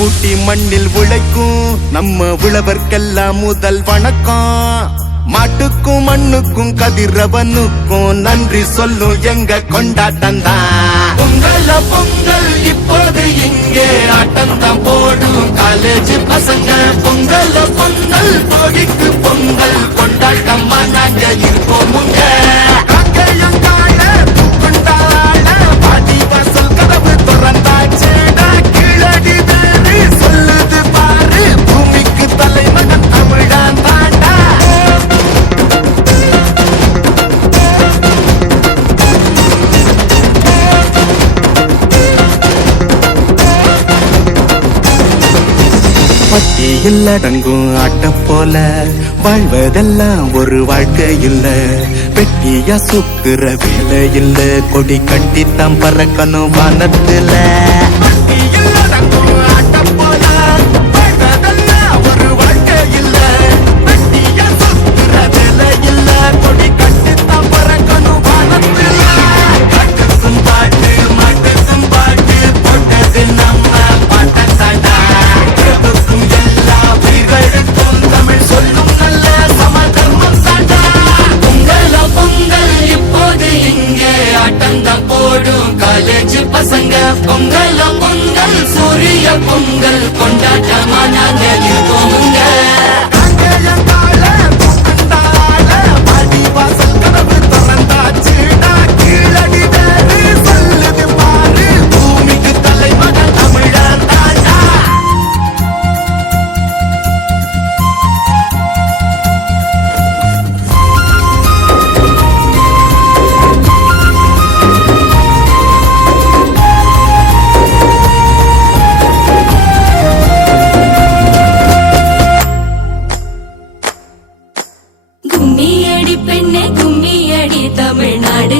பூட்டி மண்ணில் உழைக்கும் நம்ம உழவர்க்கெல்லாம் முதல் வணக்கம். மாட்டுக்கும் மண்ணுக்கும் கதிரவனுக்கும் நன்றி சொல்லும் எங்க கொண்டாட்டம் தான். பொங்கல் பொங்கல் இப்போது இங்கே ஆட்டம் தான் போடும் காலேஜ் பசங்க. பொங்கல் பொங்கல் கோடிக்கு பொங்கல் கொண்டாட்டமா நாங்க இருப்போமுங்க. பட்டியில் அடங்கும் ஆட்டம் போல வாழ்வதெல்லாம் ஒரு வாழ்க்கை இல்ல. பெட்டியா சுக்குற வேலை இல்ல, கொடி கட்டித்தான் பறக்கணும் வானத்துல. பட்டியில் அடங்கும் ஆட்டம் போல வாழ்வதெல்லாம் ஒரு வாழ்க்கை இல்ல. பெட்டியா சுக்குற வேலை இல்ல, கொடி கட்டித்தான் பறக்கணும் வானத்துல. கட்டுக்கும் பாட்டு மாட்டுக்கும் பாட்டு போட்டது நம்ம பாட்டத்தாண்டா. காலேஜ் பசங்க பொங்கல் பொங்கல் சூரிய பொங்கல் கொண்டாட்டமா நாங்க இருக்கோமுங்க. கும்மியடி பெண்ணே கும்மியடி தமிழ்நாடு